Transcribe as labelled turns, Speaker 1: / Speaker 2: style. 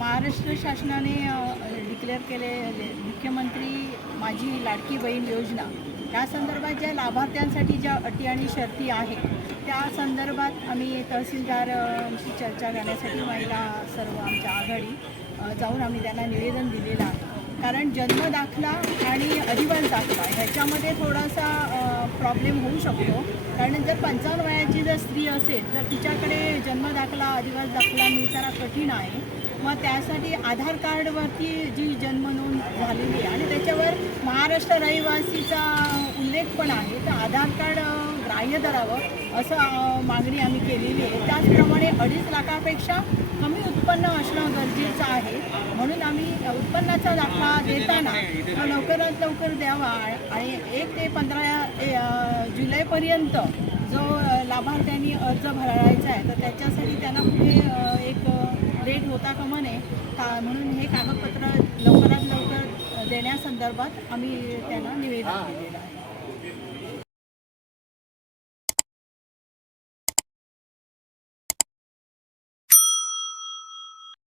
Speaker 1: महाराष्ट्र शासनाने डिक्लेअर केले मुख्यमंत्री माझी लाडकी बहीण योजना या संदर्भात ज्या लाभार्थ्यांसाठी ज्या अटी आणि शर्ती आहेत त्या संदर्भात आम्ही तहसीलदारशी चर्चा करण्यासाठी महिला सर्व आमच्या आघाडी जाऊन आम्ही त्यांना निवेदन दिलेलं आहे. कारण जन्म दाखला आणि अधिवास दाखला ह्याच्यामध्ये थोडासा प्रॉब्लेम होऊ शकतो. कारण जर पंचावन्न वयाची जर स्त्री असेल तर तिच्याकडे जन्म दाखला अधिवास दाखला मिळताना कठीण आहे. मग त्यासाठी आधार कार्डवरती जी जन्म नोंद झालेली आहे आणि त्याच्यावर महाराष्ट्र रहिवासीचा उल्लेख पण आहे तर आधार कार्ड ग्राह्य धरावं असं मागणी आम्ही केलेली आहे. त्याचप्रमाणे अडीच लाखापेक्षा कमी उत्पन्न असणं गरजेचं आहे. म्हणून आम्ही उत्पन्नाचा दाखला देताना तो लवकरात लवकर द्यावा आणि एक ते पंधरा ए, जुलैपर्यंत जो लाभार्थ्यांनी अर्ज भरायचा आहे तर त्याच्यासाठी त्यांना म्हणे का म्हणून हे कागदपत्र लवकरात लवकर देण्यासंदर्भात आम्ही त्यांना निवेदन दिलेलं आहे.